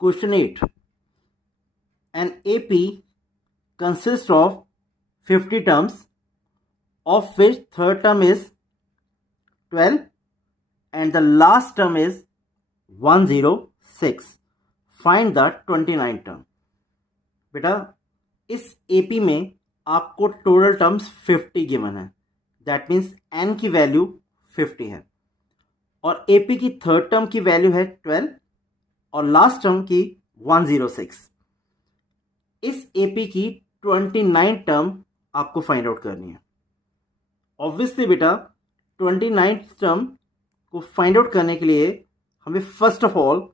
Question 8. An AP consists of 50 terms, of which third term is 12 and the last term is 106. Find the 29 term. बेटा इस AP में आपको total terms 50 गिवन है, that means N की वैल्यू 50 है और AP की थर्ड टर्म की वैल्यू है 12 और लास्ट टर्म की 106. इस AP की 29 टर्म आपको फाइंड आउट करनी है. ऑब्वियसली बेटा 29 टर्म को फाइंड आउट करने के लिए हमें first of all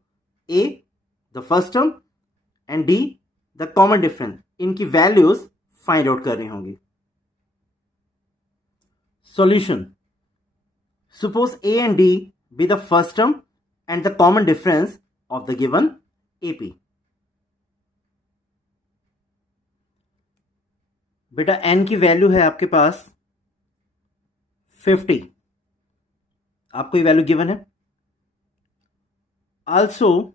A the first term and D the common difference, इनकी वैल्यूज फाइंड आउट करनी होंगी. Solution. Suppose A and D be the first term and the common difference of the given AP. बेटा N की वैल्यू है आपके पास 50, आपको ये value given है. आल्सो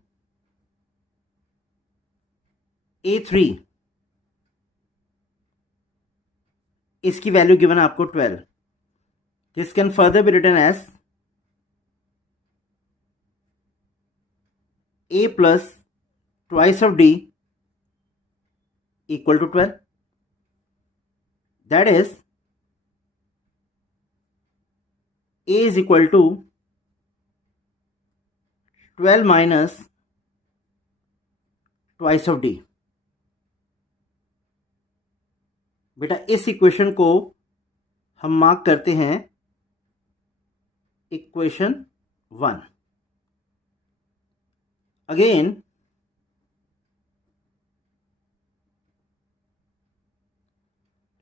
A3, इसकी वैल्यू गिवन है आपको 12. This can further be written as A plus twice of D equal to 12. That is, A is equal to 12 minus twice of D. बेटा इस इक्वेशन को हम मार्क करते हैं इक्वेशन 1. Again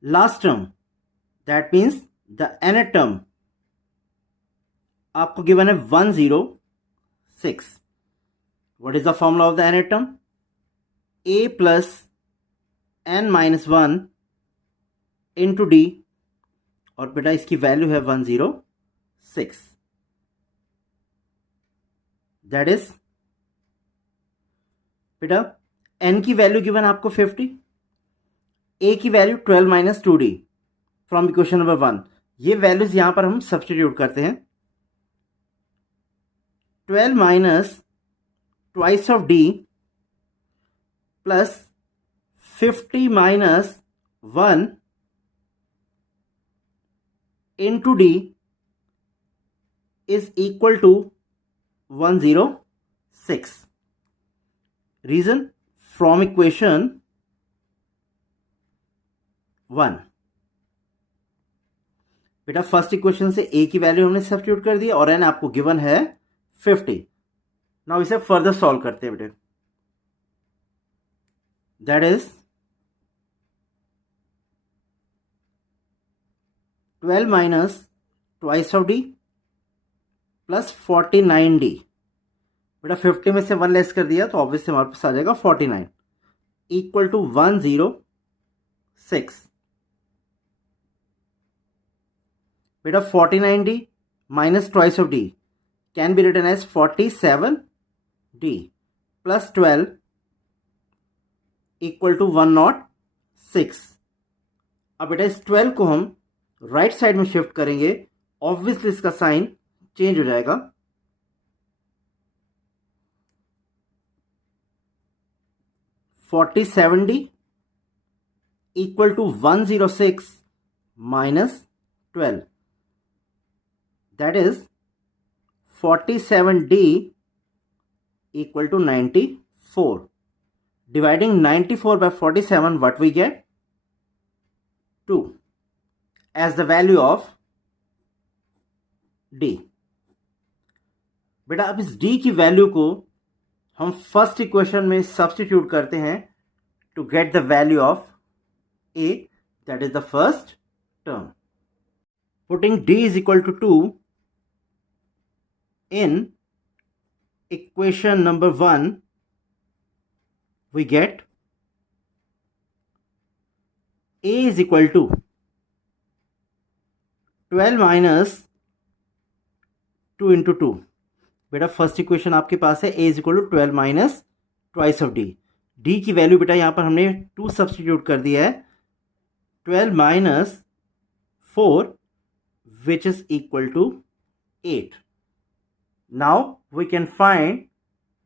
last term, that means the nth term आपको गिवन है 106. What is the formula of the nth term? A plus n minus 1 into D और बेटा इसकी वैल्यू है 106. दैट इज बेटा n की वैल्यू गिवन आपको 50, A की वैल्यू 12 minus 2D from equation number 1. ये वैल्यूज यहां पर हम सब्स्टिट्यूट करते हैं. 12 minus twice of D plus 50 माइनस 1 into D is equal to 106. Reason from equation 1. बेटा फर्स्ट इक्वेशन से A की वैल्यू हमने सब्स्टिट्यूट कर दी और N आपको गिवन है 50. नाउ इसे फर्दर सॉल्व करते हैं बेटे. That is 12 minus twice of D plus 49D. बेटा 50 में से 1 लेस कर दिया तो ऑब्वियसली हमारे पास आ जाएगा 49 इक्वल टू 106. बेटा 49D minus twice of D can be written as 47D plus 12 equal to 106. अब बेटा इस 12 को हम राइट साइड में शिफ्ट करेंगे, ऑब्वियसली इसका साइन चेंज हो जाएगा. $47D equal to 106 minus 12. That is 47D equal to 94. Dividing 94 by 47, what we get? 2 as the value of D. बेटा अब इस D की वैल्यू को हम फर्स्ट इक्वेशन में सब्स्टिट्यूट करते हैं to get the value of A, that is the first term. Putting D is equal to 2 in equation number 1, we get A is equal to 12 minus 2 into 2. बेटा फर्स्ट इक्वेशन आपके पास है A is equal to 12 minus twice of D. D की value बेटा यहाँ पर हमने 2 सब्सटीट्यूट कर दिया है, 12 माइनस 4 which is equal to 8. Now we can find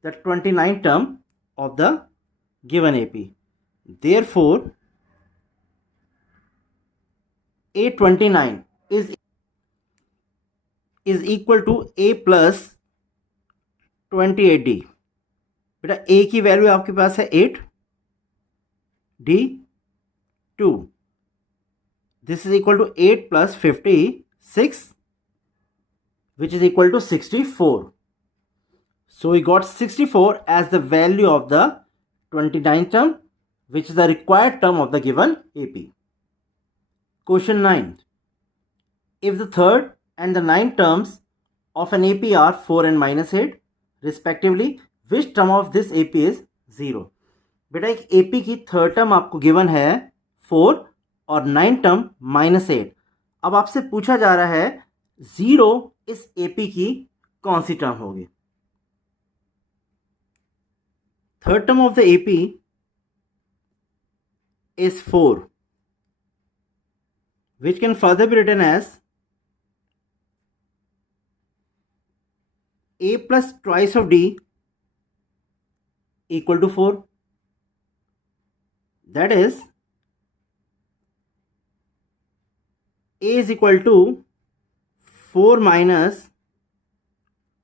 the 29th term of the given AP. Therefore, A29 is equal to A plus 28D. बेटा A की वैल्यू आपके पास है 8, D 2. This is equal to 8 plus 56, which is equal to 64. So we got 64 as the value of the 29th term, which is the required term of the given AP. Question 9. If the third and the ninth terms of an AP are 4 and minus 8 respectively, which term of this AP is 0? बेटा एक AP की third term आपको गिवन है 4 और nine term -8। अब आपसे पूछा जा रहा है 0 इस AP की कौन सी टर्म होगी? Third term of the AP is 4, which can further be written as A plus twice of D equal to 4. That is, A is equal to 4 minus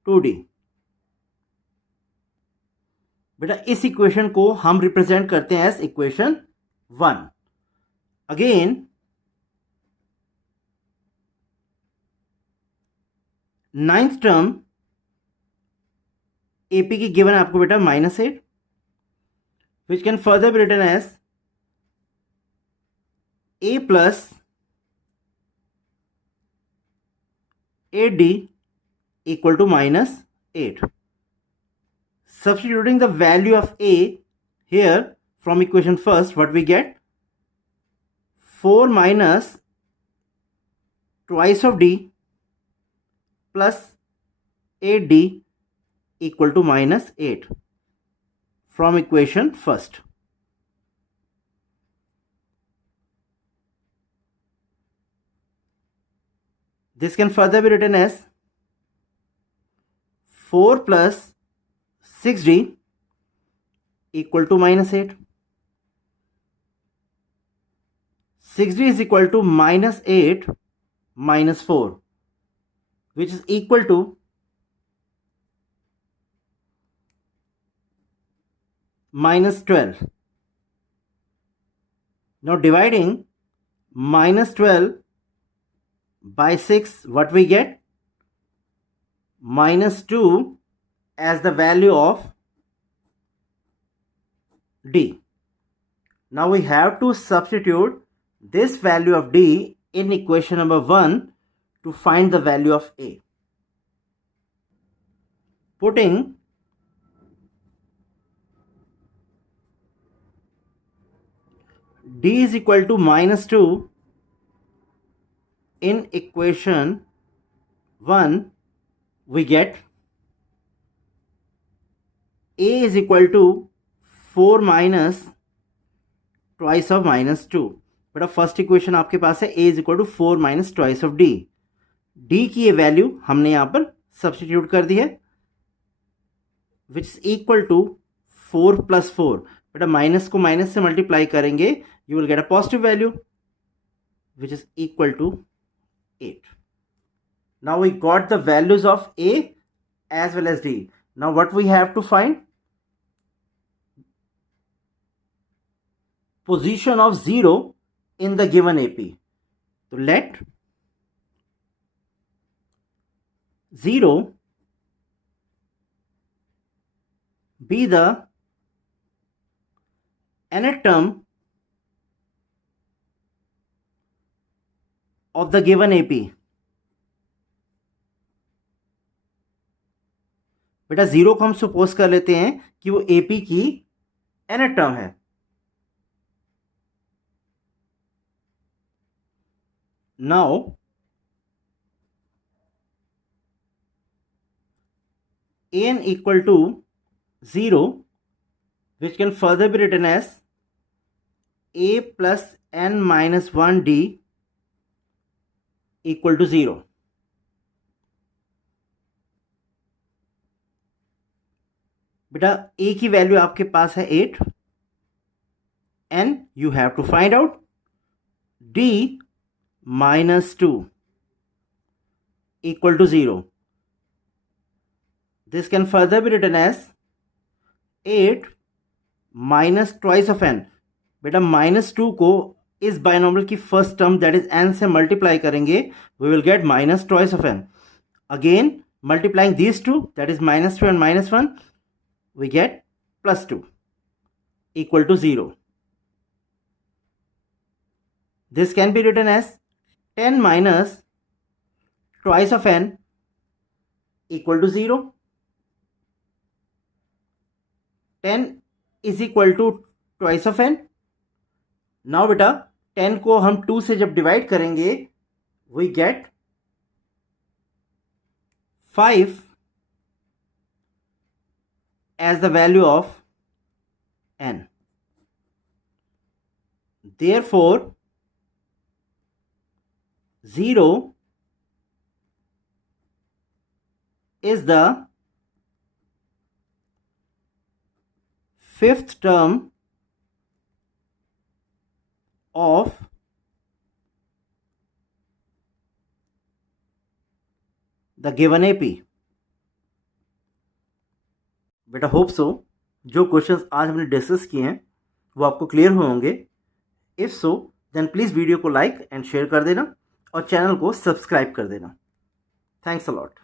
2D. बेटा इस इक्वेशन को हम रिप्रेजेंट करते हैं as equation 1। Again ninth term AP की given है आपको बेटा -8, which can further be written as A plus 8D equal to -8. Substituting the value of A here from equation first, what we get? 4 minus twice of D plus 8D equal to -8 from equation first. This can further be written as 4 plus 6D equal to -8. 6D is equal to -8 minus 4, which is equal to -12. Now dividing -12 by 6, what we get? -2 as the value of D. Now we have to substitute this value of D in equation number 1 to find the value of A. Putting D is equal to -2 in equation 1, we get A is equal to 4 minus twice of -2. बेटा first equation आपके पास है A is equal to 4 minus twice of D. D की ये वैल्यू हमने यहाँ पर सब्सटीट्यूट कर दी है, which is equal to 4 plus 4. बेटा माइनस को माइनस से मल्टीप्लाई करेंगे, you will get a positive value, which is equal to 8. Now we got the values of A as well as D. Now what we have to find? Position of 0 in the given AP. So let 0 be the nth term of the given AP. बेटा 0 को हम सपोज कर लेते हैं कि वो AP की nth term है। Now an equal to 0 which can further be written as a plus n minus 1d equal to 0. बेटा a की वैल्यू आपके पास है 8, n you have to find out, d minus 2 equal to 0. This can further be written as 8 minus twice of n. बेटा minus 2 को इस binomial की first term that is n से मल्टीप्लाई करेंगे, we will get minus twice of n. Again multiplying these two, that is -2 and -1, we get +2 equal to 0. This can be written as 10 minus twice of n equal to 0. 10 is equal to twice of n. Now बेटा 10 को हम 2 से जब डिवाइड करेंगे, we get 5 as the value of n. Therefore 0 is the fifth term of the given AP. बेटा hope so जो क्वेश्चंस आज हमने डिस्कस किए हैं वो आपको क्लियर हुए होंगे. If so then please video को लाइक एंड शेयर कर देना और चैनल को सब्सक्राइब कर देना. Thanks a lot.